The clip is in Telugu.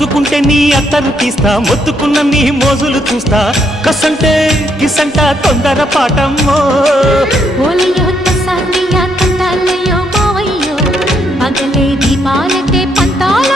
ముట్టుకుంటే నీ అత్తరు తీస్తా, మొత్తుకున్న నీ మోజులు చూస్తా. కసంటే కిసంట తొందర పాటమ్మో. ఓలయ్యో తసానియా తంటాలయ్యో మావయ్యో, పగలే దీపాలకే పంతాల